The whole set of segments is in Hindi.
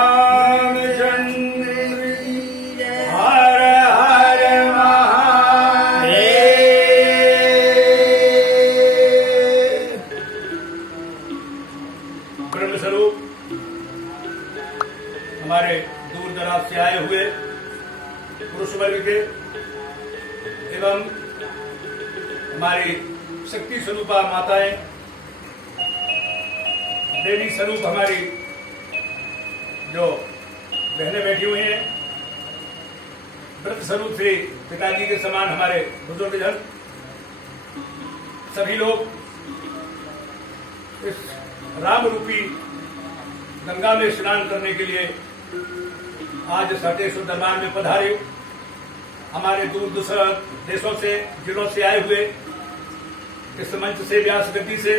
रामचंद्र हर हर महादेव। ब्रह्म स्वरूप हमारे दूर दराज से आए हुए पुरुष वर्ग के एवं हमारी शक्ति स्वरूपा माताएं, देवी स्वरूप हमारी जो बहनें बैठी हुई हैं, व्रत स्वरूप से पिताजी के समान हमारे बुजुर्ग जन, सभी लोग इस राम रूपी गंगा में स्नान करने के लिए आज साटेश्वर दरबार में पधारे। हमारे दूर दूसरे देशों से, जिलों से आए हुए इस मंच से, व्यास गद्दी से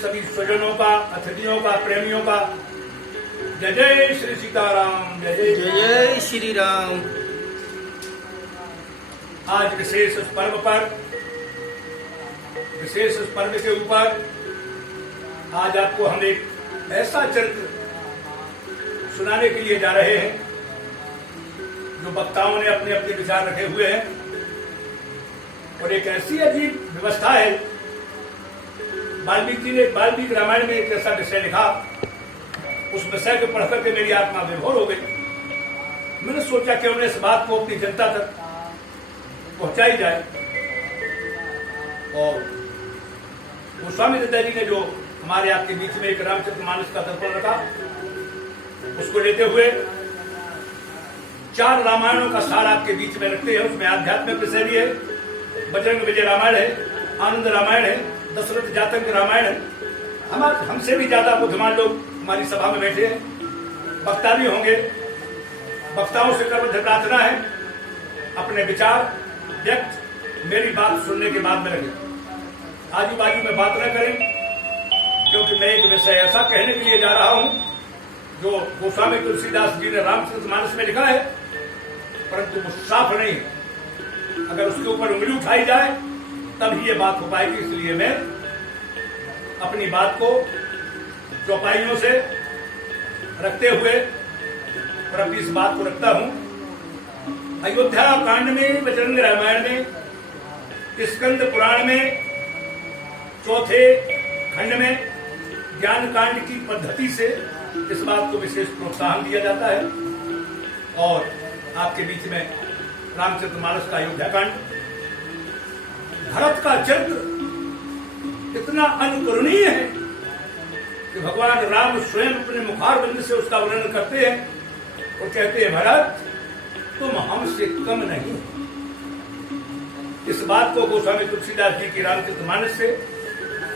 सभी स्वजनों का, अतिथियों का, प्रेमियों का जय जय श्री सीताराम, जय जय श्री राम। आज विशेष इस पर्व पर, विशेष इस पर्व के ऊपर आज आपको हम एक ऐसा चरित्र सुनाने के लिए जा रहे हैं जो वक्ताओं ने अपने अपने विचार रखे हुए हैं, और एक ऐसी अजीब व्यवस्था है। वाल्मीकि ने वाल्मीकि रामायण में एक ऐसा विषय लिखा, उस विषय को पढ़कर के मेरी आत्मा विभोर हो गई। मैंने सोचा कि उन्हें इस बात को अपनी जनता तक पहुंचाई जाए, और गोस्वामी दत्ता जी ने जो हमारे आपके बीच में एक रामचरितमानस का दर्पण रखा, उसको लेते हुए 4 रामायणों का सार आपके बीच में रखते हैं। उसमें आध्यात्मिक विषय भी है, बजरंग विजय रामायण है, आनंद रामायण है, दशरथ जातक रामायण है। हमसे भी ज्यादा बुद्धिमान लोग हमारी सभा में बैठे हैं, वक्ता भी होंगे। वक्ताओं से करबद्ध प्रार्थना है, अपने विचार व्यक्त मेरी बात सुनने के बाद में रखें, आजू बाजू में बात न करें, क्योंकि मैं एक विषय ऐसा कहने के लिए जा रहा हूं जो गोस्वामी तुलसीदास जी ने रामचरितमानस में लिखा है, परंतु वो साफ नहीं है। अगर उसके ऊपर उंगली उठाई जाए तब ही ये बात हो पाएगी। इसलिए मैं अपनी बात को चौपाइयों से रखते हुए और अपनी इस बात को रखता हूं। अयोध्या कांड में, बजरंग रामायण में, स्कंद पुराण में, चौथे खंड में ज्ञान कांड की पद्धति से इस बात को विशेष प्रोत्साहन दिया जाता है। और आपके बीच में रामचरितमानस का अयोध्या कांड, भरत का चरित्र इतना अनुकरणीय है कि भगवान राम स्वयं अपने मुखारबिंद से उसका वर्णन करते हैं और कहते हैं, भरत तुम हमसे कम नहीं। इस बात को गोस्वामी तुलसीदास जी की रामचरितमानस से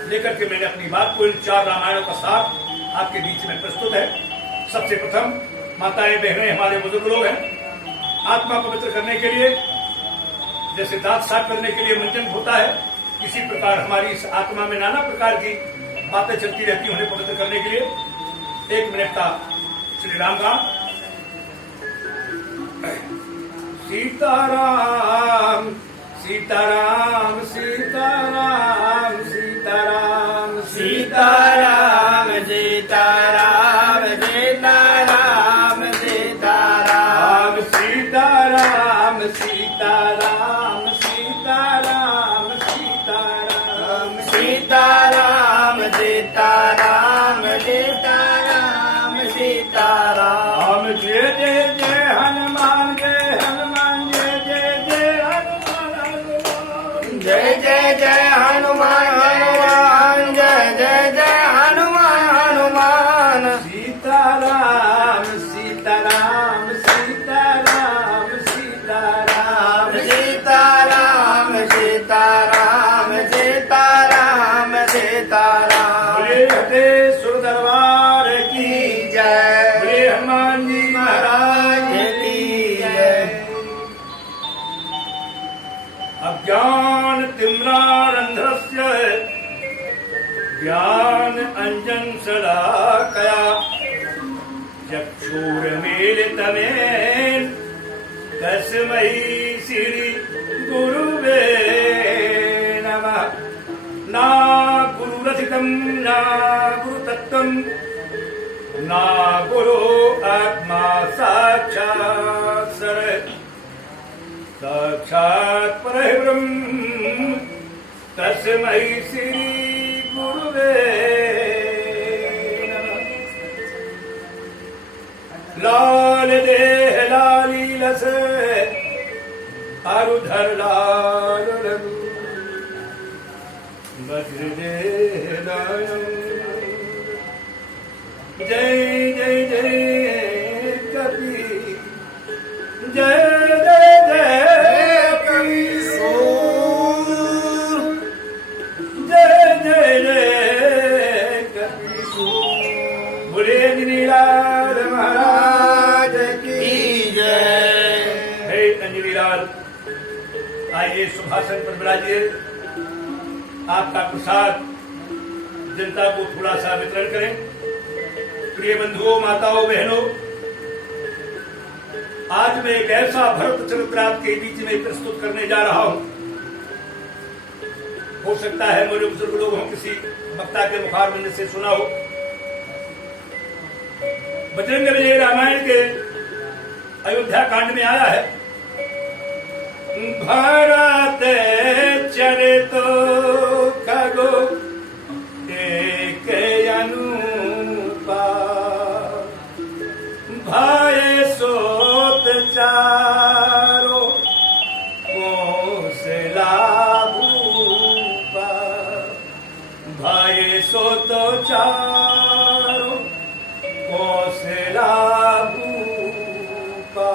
लेकर के मैंने अपनी बात को इन 4 रामायणों का सार आपके बीच में प्रस्तुत है। सबसे प्रथम माताएं, बहनें, हमारे बुजुर्ग लोग हैं, आत्मा पवित्र करने के लिए जैसे दांत साफ करने के लिए मंजन होता है, इसी प्रकार हमारी इस आत्मा में नाना प्रकार की बातें चलती रहती हैं उन्हें पवित्र करने के लिए। 1 मिनट का श्री राम गान। सीताराम सीताराम सीताराम सीताराम सीताराम सीताराम सीताराम सीताराम सीताराम सीताराम सीताराम सीताराम सीताराम सीताराम सीताराम सीताराम। जय जय जय हनुमान, जय हनुमान, जय जय जय हनुमान, जय जय जय हनुमान हनुमान, जय जय जय हनुमान हनुमान। सीताराम सीताराम सीताराम सीताराम सीताराम सीताराम सीताराम सीताराम। बोले हटेश्वर दरबार की जय, बोले हनुमान जी महाराज की जय। अज्ञान तिम्रारंध्रस्य ज्ञान अंजन शलाकया चक्षुर्मीलितमेन तस्मै श्री गुरुवे नमः। ना गुरुरथितं ना गुरुतत्त्वं ना गुरो साक्षात् परब्रह्म तस्मै श्री गुरुवे नमः। लाल देह लाली लस आरुधर लाल रघु वज्र देह नायम। जय जय जय कपि जय जय जय कपीसूर जय जय जय कपीसूर। बोले नीलाल महाराज की जय। हे अंजलिलाल, आइए सुभाषण पर बिराजिए। आपका प्रसाद जनता को थोड़ा सा वितरण करें। प्रिय बंधुओं, माताओं, बहनों, आज मैं एक ऐसा भरत चरित्र आपके बीच में प्रस्तुत करने जा रहा हूं। हो सकता है मेरे बुजुर्ग लोग हों, किसी वक्ता के मुखारबिंद से सुना हो। बजरंग विजय रामायण के अयोध्या कांड में आया है, भरत चरितो खगो एक अनुपा भाई सोत चारो कौशला भूपा भाई सोत चारो कौशला भूपा।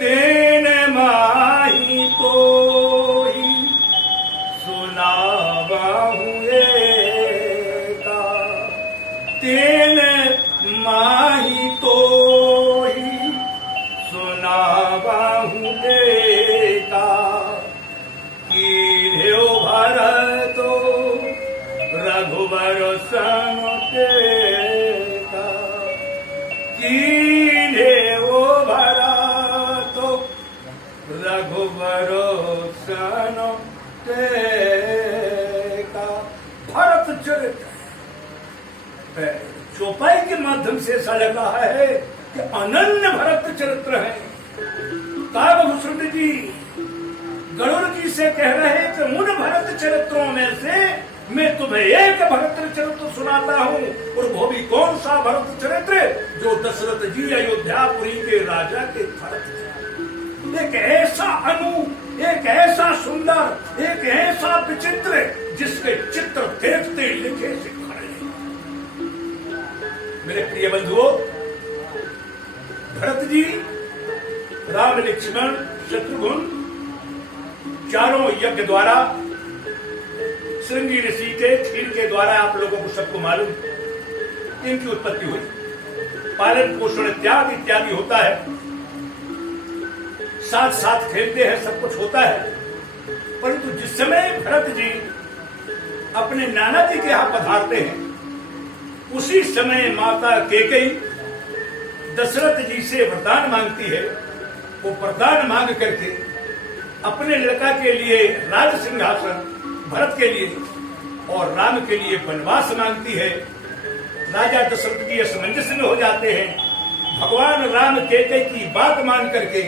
तीन माही तो ही सुनावाहूँ एका, तीन माही तो ही सुनावाहूँ एका। कीन्हे भरतो रघुबर सन टेका, कीन्हे भरतो रघुबर सन टेका। भरत चरित्र चौपाई के माध्यम से ऐसा लग रहा है कि अनन्य भरत चरित्र है। काव्यभूषण जी गरुड़ जी से कह रहे हैं कि उन भरत चरित्रों में से मैं तुम्हें एक भरत चरित्र सुनाता हूँ। और वो भी कौन सा भरत चरित्र, जो दशरथ जी अयोध्यापुरी के राजा के भरत। एक ऐसा एक ऐसा सुंदर, एक ऐसा विचित्र, जिसके चित्र देखते लिखे से खड़े। मेरे प्रिय बंधुओं, भरत जी राम लक्ष्मण शत्रुघ्न चारों यज्ञ द्वारा, श्रृंगी ऋषि के खीर के द्वारा, आप लोगों को सबको मालूम, इनकी उत्पत्ति हुई। पालन पोषण त्याग इत्यादि होता है, साथ साथ खेलते हैं, सब कुछ होता है। परंतु जिस समय भरत जी अपने नाना जी के यहां पधारते हैं, उसी समय माता कैकेयी दशरथ जी से वरदान मांगती है। वो वरदान मांग करके अपने लड़का के लिए राज सिंहासन, भरत के लिए और राम के लिए वनवास मांगती है। राजा दशरथ जी असमंजस में हो जाते हैं। भगवान राम कैकेयी की बात मान करके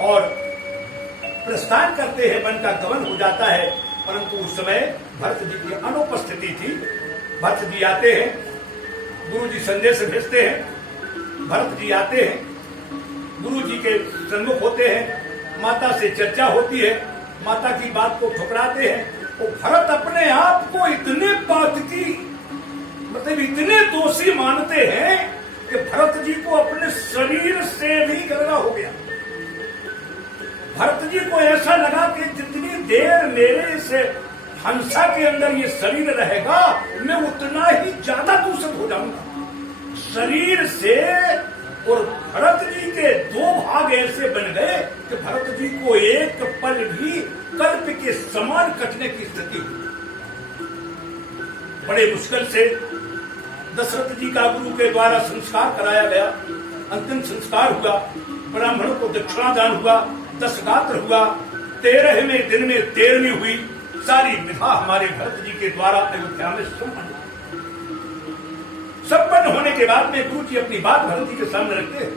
और प्रस्थान करते हैं, वन का गमन हो जाता है। परंतु उस समय भरत जी की अनुपस्थिति थी। भरत जी आते हैं, गुरु जी संदेश भेजते हैं। भरत जी आते हैं, गुरु जी के सन्मुख होते हैं, माता से चर्चा होती है, माता की बात को ठुकराते हैं। वो भरत अपने आप को इतने बात की मतलब इतने दोषी मानते हैं कि भरत जी को अपने शरीर से भी गड़बड़ा हो गया। भरत जी को ऐसा लगा कि जितनी देर मेरे से हंसा के अंदर ये शरीर रहेगा, मैं उतना ही ज्यादा दूषित हो जाऊंगा। शरीर से और भरत जी के दो भाग ऐसे बन गए कि भरत जी को एक पल भी कल्प के समान कटने की स्थिति हुई। बड़े मुश्किल से दशरथ जी का गुरु के द्वारा संस्कार कराया गया। अंतिम संस्कार हुआ, ब्राह्मणों को दक्षिणादान हुआ, 10 गात्र हुआ, 13वें दिन में 13वीं हुई। सारी विधा हमारे भरत जी के द्वारा अयोध्या में संपन्न होने के बाद में गुरु जी अपनी बात भरत जी के सामने रखते हैं।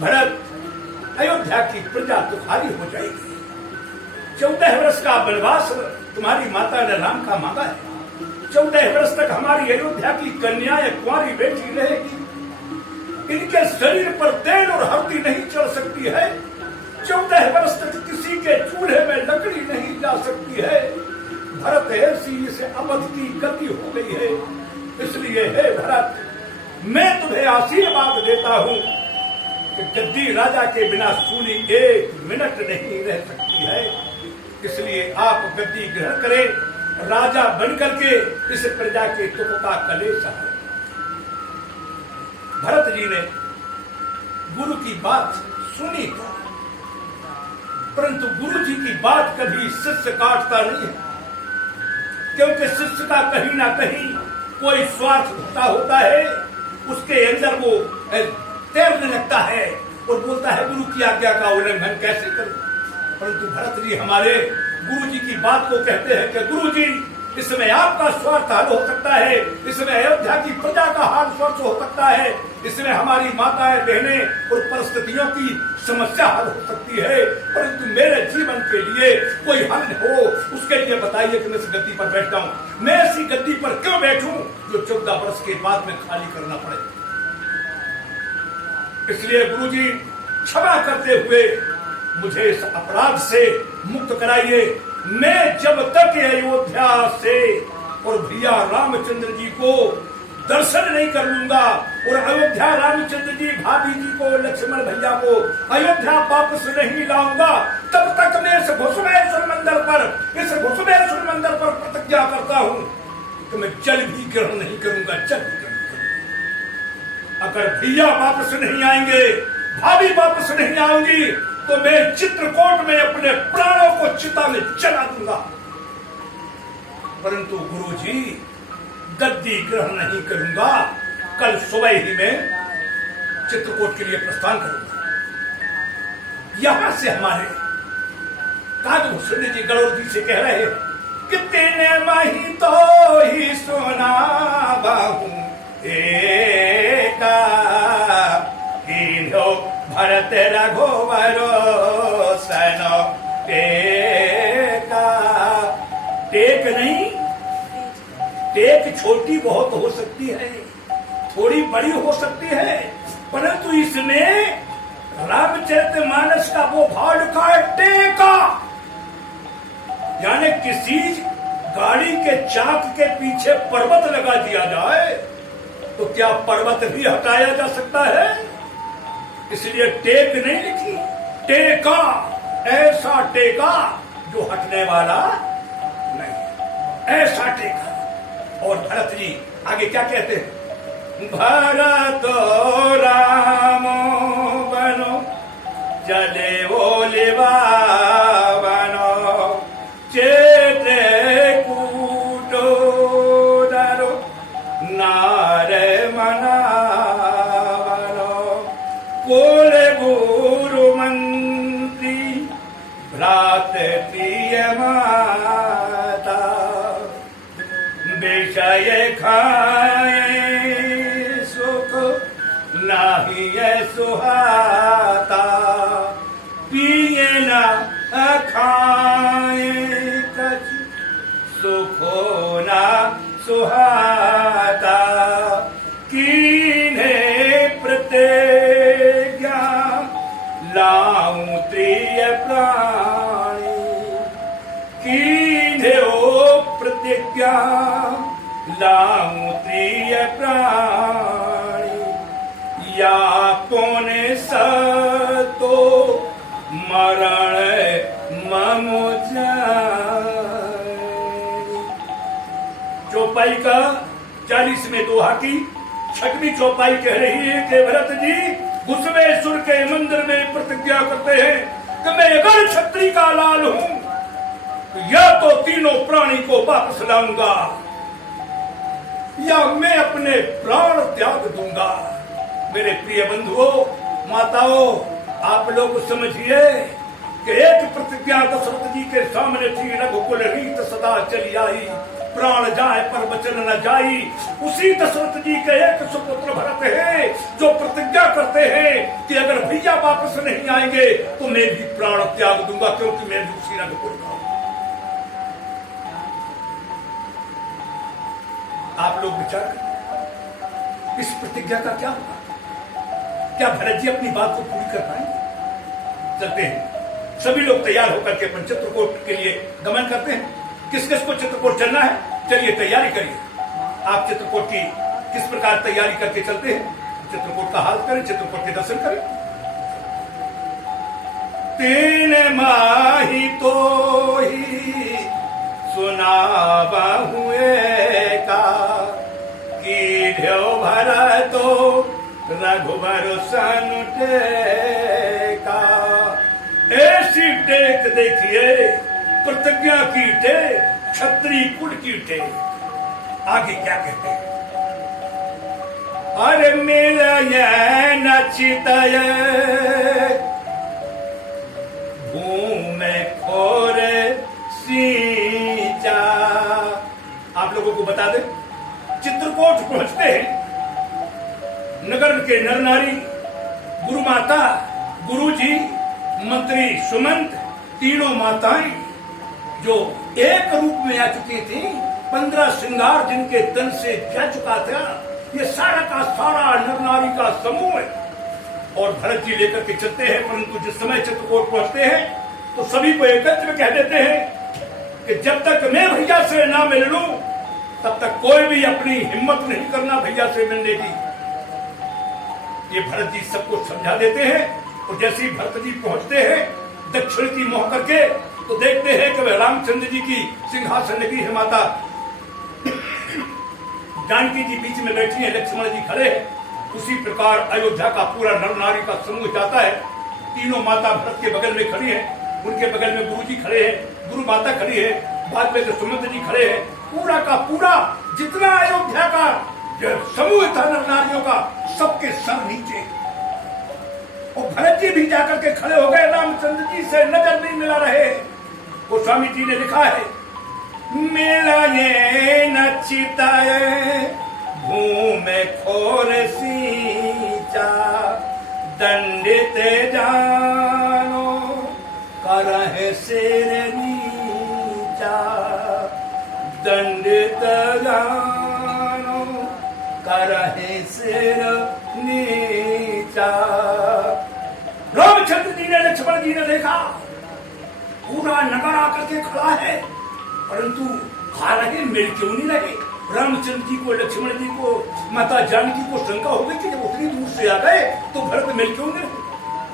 भरत, अयोध्या की प्रजा तुम्हारी हो जाएगी। 14 वर्ष का वनवास तुम्हारी माता ने राम का मांगा है। 14 वर्ष तक हमारी अयोध्या की कन्याएं कुंवारी बेटी रहेगी। इनके शरीर पर तेल और हल्दी नहीं चढ़ सकती है। 14 वर्ष तक किसी के चूल्हे में लकड़ी नहीं जा सकती है। भरत ऐसी इसे अवध की गति हो गई है। इसलिए हे भरत, मैं तुम्हें आशीर्वाद देता हूं कि गद्दी राजा के बिना सूनी 1 मिनट नहीं रह सकती है। इसलिए आप गद्दी ग्रहण करें, राजा बनकर के इस प्रजा के दुख का कलेश है। भरत जी ने गुरु की बात सुनी, परंतु गुरु जी की बात कभी शिष्य काटता नहीं है, क्योंकि शिष्य का कहीं ना कहीं कोई स्वार्थ होता है। उसके अंदर वो तैरने लगता है और बोलता है गुरु की आज्ञा का उल्लंघन कैसे करूं। परंतु भरत जी हमारे गुरु जी की बात को कहते हैं कि गुरु जी, इसमें आपका स्वार्थ हल हो सकता है, इसमें अयोध्या की प्रजा का हाल स्वार्थ हो सकता है, इसमें हमारी माताएं बहनें और परिस्थितियों की समस्या हल हो सकती है, परंतु मेरे जीवन के लिए कोई हल हो, उसके लिए बताइए कि मैं इस गद्दी पर बैठ जाऊं। मैं ऐसी गद्दी पर क्यों बैठूं जो 14 वर्ष के बाद में खाली करना पड़े। इसलिए गुरुजी, क्षमा करते हुए मुझे इस अपराध से मुक्त कराइए। मैं जब तक अयोध्या से और भैया रामचंद्र जी को दर्शन नहीं कर लूंगा और अयोध्या रामचंद्र जी, भाभी जी को, लक्ष्मण भैया को अयोध्या वापस नहीं लाऊंगा, तब तक मैं इस घुसमेश्वर मंदिर पर प्रतिज्ञा करता हूं कि मैं जल भी ग्रहण नहीं करूंगा, जल भी ग्रहण नहीं करूंगा। अगर भैया वापस नहीं आएंगे, भाभी वापस नहीं आऊंगी, तो मैं चित्रकूट में अपने प्राणों को चिता में जला दूंगा। परंतु गुरुजी, गद्दी ग्रहण नहीं करूंगा। कल सुबह ही मैं चित्रकूट के लिए प्रस्थान करूंगा। यहां से हमारे काजभूषण जी गणोर जी से कह रहे हैं कि तेने माही तो ही सोना बाहू एका भरत रघुवरो सनो टेका। टेक नहीं, टेक छोटी बहुत हो सकती है, थोड़ी बड़ी हो सकती है, परंतु इसमें रामचरितमानस का वो भाव लिखा है टेका। यानी किसी गाड़ी के चाक के पीछे पर्वत लगा दिया जाए तो क्या पर्वत भी हटाया जा सकता है? इसलिए टेक नहीं लिखी, टेका, ऐसा टेका जो हटने वाला नहीं, ऐसा टेका। और भरत जी आगे क्या कहते हैं? भरत रामो बनो चले ओलिवा बनो चेते कूटो डरो नारे मना कोल गुरु मंत्री भ्रात प्रिय माता विषय खाए सुख नाही सुहाता पिए न खाए कछ सुखो न सुहाता कीन्हे प्रतिज्ञा लाऊं प्रिय प्राणी कीन्हे ओ प्रतिज्ञा लाऊं प्रिय प्राणी या पौने सतो मरण ममु जाए। चौपाई का 40 में दोहा की 6वीं चौपाई कह रही है कि भरत जी घुसमेश्वर के मंदिर में प्रतिज्ञा करते हैं कि मैं अगर क्षत्रिय का लाल हूं तो या तो तीनों प्राणी को वापस लाऊंगा या मैं अपने प्राण त्याग दूंगा। मेरे प्रिय बंधुओं, माताओं, आप लोग समझिए कि एक प्रतिज्ञा दशरथ जी के सामने थी, रघुकुल रीत सदा चली आई, प्राण जाए पर वचन न जाई। उसी दशरथ जी के एक सुपुत्र भरत है जो प्रतिज्ञा करते हैं कि अगर भैया वापस नहीं आएंगे तो मैं भी प्राण त्याग दूंगा, क्योंकि मैं भी उसी रंग पुर का हूं। आप लोग विचार करें इस प्रतिज्ञा का क्या होगा? क्या भरत जी अपनी बात को पूरी कर पाएंगे? चलते हैं, सभी लोग तैयार होकर के अपन चित्रकूट के लिए गमन करते हैं। किस किस को चित्रकूट चलना है, चलिए तैयारी करिए। आप चित्रकूट की किस प्रकार तैयारी करके चलते हैं, चित्रकूट का हाल करें, चित्रकूट के दर्शन करें। 3 माही तो ही सुनावा हुए का की ढेव भरा तो रघुबर सन टेका। ऐसी टेक देखिए, प्रतिज्ञा की टेक, क्षत्रिय कुल की टेक। आगे क्या कहते हैं? अरे मेरा ये नचितय भूमि खोरे सींचा। आप लोगों को बता दें, चित्रकूट पहुंचते हैं, नगर के नर नारी, गुरु माता, गुरु जी, मंत्री, सुमंत, तीनों माताएं जो एक रूप में आ चुकी थी, 15 श्रृंगार जिनके तन से जा चुका था, ये सारा का सारा नर नारी का समूह है। और भरत जी लेकर के चलते हैं, परंतु जिस समय चित्रकूट पहुंचते हैं तो सभी को एकत्र में कह देते हैं कि जब तक मैं भैया से ना मिल लूं तब तक कोई भी अपनी हिम्मत नहीं करना भैया से मिलने की। ये भरत जी सबको समझा देते हैं। और जैसे ही भरत जी पहुंचते हैं दक्षिण की मोह करके, तो देखते हैं कि रामचंद्र जी की सिंहासन लगी है, माता जानकी जी बीच में बैठी है, लक्ष्मण जी खड़े हैं। उसी प्रकार अयोध्या का पूरा नर नारी का समूह जाता है। तीनों माता भरत के बगल में खड़ी हैं, उनके बगल में गुरु जी खड़े हैं, गुरु माता खड़ी है, बाद में सुमंत जी खड़े हैं। पूरा का पूरा जितना अयोध्या का समूह था नर नारियों का, सबके सर नीचे। और भरत जी भी जाकर के खड़े हो गए, रामचंद्र जी से नजर नहीं मिला रहे। गोस्वामी जी ने लिखा है, मेरा ये नचिता भूमि खोर सींचा, दंडित जानो करहे सिर नीचा, दंडित जानो करहे सिर नीचा। रामचंद्र जी ने, लक्ष्मण जी ने देखा पूरा नगर आकर के खड़ा है, परंतु खा रहे, मिल क्यों नहीं रहे। रामचंद्र जी को, लक्ष्मण जी को, माता जानकी को शंका हो गई कि जब उतनी दूर से आ गए तो भरत मिल क्यों नहीं।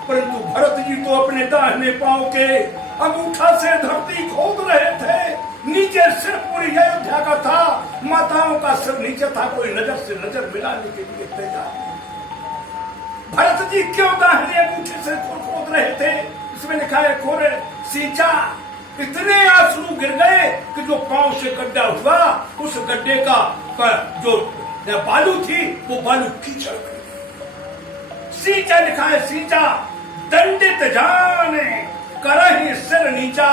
परंतु भरत जी तो अपने दाहिने पांव के अंगूठा से धरती खोद रहे थे। नीचे सिर पूरी अयोध्या का था, माताओं का सिर नीचे था, कोई नजर से नजर मिलाने के लिए तैयार। भरत जी क्यों दाहिने अंगूठे से खोद रहे थे? इसमें लिखा है खोरे सींचा। इतने आंसू गिर गए कि जो पांव से गड्ढा हुआ, उस गड्ढे का जो बालू थी वो बालू कीचड़ बन गई। सींचा लिखा है, सींचा। दंडित जाने करहि सिर नीचा।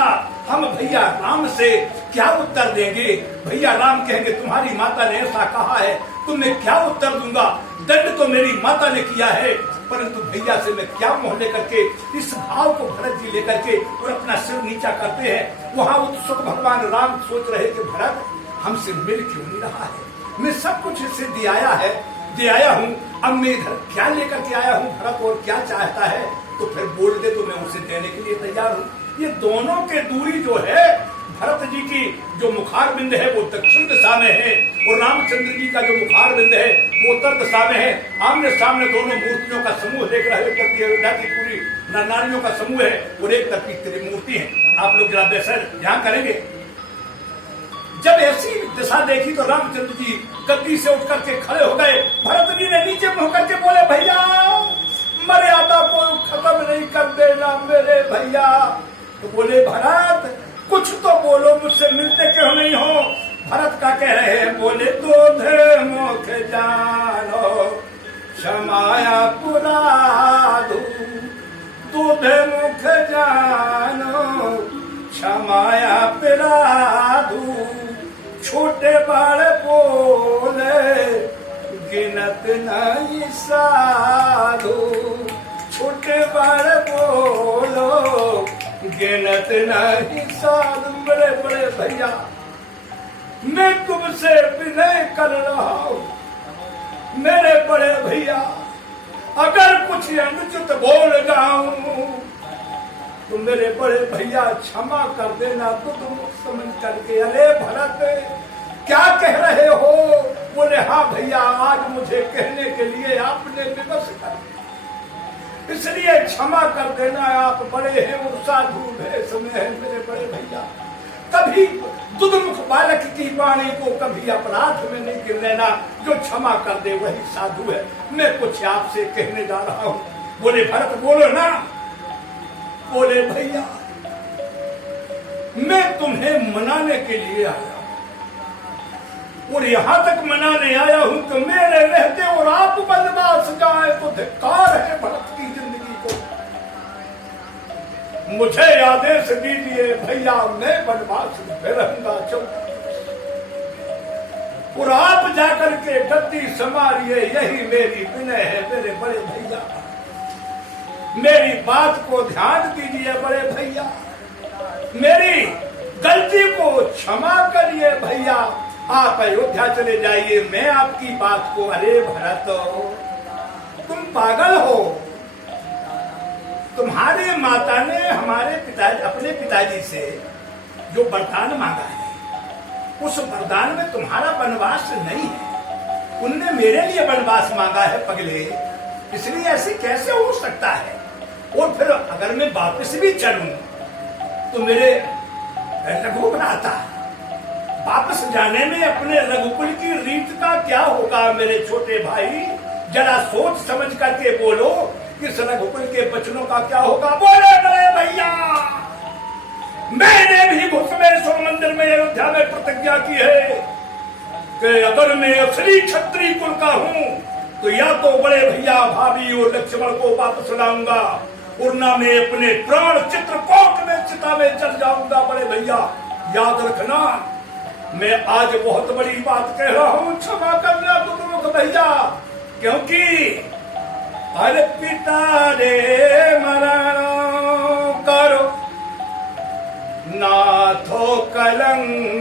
हम भैया राम से क्या उत्तर देंगे? भैया राम कहेंगे तुम्हारी माता ने ऐसा कहा है, तुम्हें क्या उत्तर दूंगा? दंड तो मेरी माता ने किया है, परंतु भैया से मैं क्या मोह लेकर के, इस भाव को भरत जी लेकर के और अपना सिर नीचा करते हैं। वहां उत्सुक भगवान राम सोच रहे कि भरत हमसे मिल क्यों नहीं रहा है? मैं सब कुछ इससे दे आया हूँ, अब मैं इधर क्या लेकर के आया हूँ भरत, और क्या चाहता है तो फिर बोल दे तो मैं उसे देने के लिए तैयार हूँ। ये दोनों के दूरी जो है, भरत जी की जो मुखार बिंद है वो दक्षिण दिशा में है, और रामचंद्र जी का जो मुखार बिंद है वो उत्तर दिशा में है। आमने सामने दोनों मूर्तियों का समूह देख रहे हैं। अयोध्या की पूरी नारियों का समूह है और एक तरफ की त्रिमूर्ति है। आप लोग जरा बेसर ध्यान करेंगे। जब ऐसी दिशा देखी तो रामचंद्र जी गद्दी से उठ करके खड़े हो गए। भरत जी ने नीचे मुंह करके बोले, भैया मर्यादा को खत्म नहीं कर देना मेरे भैया। तो बोले, भरत कुछ तो बोलो, मुझसे मिलते क्यों नहीं हो? भरत का कह रहे हैं, बोले, दूध मुख जानो क्षमाया पुराधु, दूध मुख जानो क्षमाया पुराधु, छोटे बड़े बोले गिनत नहीं साधु, छोटे बड़े बोलो गिनत नहीं साधु। बड़े बड़े भैया मैं तुमसे विनय कर रहा हूं, मेरे बड़े भैया अगर कुछ अनुचित बोल जाऊं तो मेरे बड़े भैया क्षमा कर देना। तो तुम समझ करके अरे भरत क्या कह रहे हो? बोले हाँ भैया आज मुझे कहने के लिए आपने विवश कर दिया, इसलिए क्षमा कर देना। आप बड़े हैं और साधु भेष में है मेरे बड़े भैया। कभी दुर्मुख बालक की वाणी को कभी अपराध में नहीं गिर लेना। जो क्षमा कर दे वही साधु है। मैं कुछ आपसे कहने जा रहा हूं। बोले भरत बोलो ना। बोले भैया मैं तुम्हें मनाने के लिए आया और यहां तक मनाने आया हूं कि मेरे रहते और आप वनवास जाए तो धिक्कार है भरत की जिंदगी को। मुझे आदेश दीजिए भैया, मैं वनवास में रहूंगा चलता और आप जाकर के गद्दी संभालिए, यही मेरी विनय है मेरे बड़े भैया। मेरी बात को ध्यान दीजिए बड़े भैया, मेरी गलती को क्षमा करिए भैया। आप अयोध्या चले जाइए, मैं आपकी बात को। अरे भरत तुम पागल हो, तुम्हारे माता ने हमारे पिताजी अपने पिताजी से जो वरदान मांगा है उस वरदान में तुम्हारा वनवास नहीं है। उनने मेरे लिए वनवास मांगा है पगले, इसलिए ऐसे कैसे हो सकता है? और फिर अगर मैं वापस भी चलूं तो मेरे रघु भ्राता वापस जाने में अपने रघुकुल की रीत का क्या होगा? मेरे छोटे भाई जरा सोच समझ करके बोलो कि इस रघुकुल के बचनों का क्या होगा? बोले बड़े भैया मैंने भी घुसमेश्वर मंदिर में अयोध्या में प्रतिज्ञा की है कि अगर मैं असली क्षत्रिय कुल का हूं तो या तो बड़े भैया भाभी और लक्ष्मण को वापस लाऊंगा और ना मैं अपने प्राण चित्रकूट में चिता में चल जाऊंगा। बड़े भैया याद रखना, मैं आज बहुत बड़ी बात कह रहा हूं, क्षमा करना तुम भैया, क्योंकि अरे पिता रे मरण करो नाथो कलंक